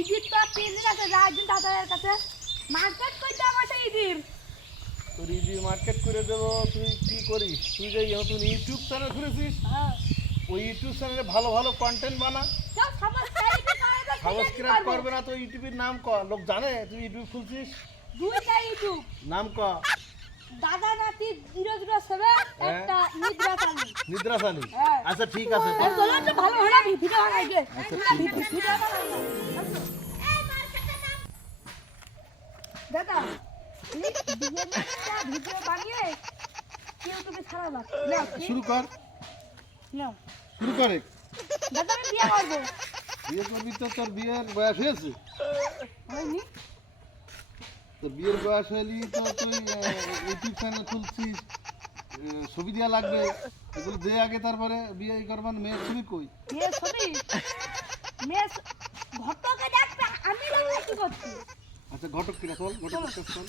ঈদের তো 3 দিন আছে, রাজদিন দাদার কাছে মার্কেট করতে আমার ঈদের। তোর ইজি মার্কেট করে দেবো, তুই কি করিস? তুই যে নতুন ইউটিউব চ্যানেল খুলেছিস, হ্যাঁ ওই ইউটিউব চ্যানেলে ভালো ভালো কন্টেন্ট বানা। তো সাবস্ক্রাইব করে দাও। সাবস্ক্রাইব করবে না তো ইউটিউবের নাম ক, লোক জানে তুই ইউটিউব খুলছিস। দুইটা ইউটিউব, নাম ক। দাদা নাতি 007, একটা নিদ্রা চালি। নিদ্রা সালি। হ্যাঁ। আচ্ছা ঠিক আছে। এই চলো তো ভালো হলো ভিডিও বানাই গে। আচ্ছা ঠিক আছে। ভিডিও বানাই না। দাদা এই ভিডিও বানিয়ে ইউটিউবে ছাড়া না। নাও শুরু কর, নাও শুরু করে। দাদা আমি বিয়ে করবো। বিয়ে করবি তো তোর বিয়ের বয়স হয়েছে? হয়নি? তোর বিয়ের বয়স হলি তো তুই ইউটিউব চ্যানেল খুলছিস, ছবি দেওয়া লাগবে, এগুলো দে আগে, তারপরে বিয়ে করবার। মেয়ের ছবি কই? মেয়ে ছবি মেয়ে ঘটকে দেখবে আমি বাংলা কি করছি। আচ্ছা ঘটক কিরা চল, ঘটক চল।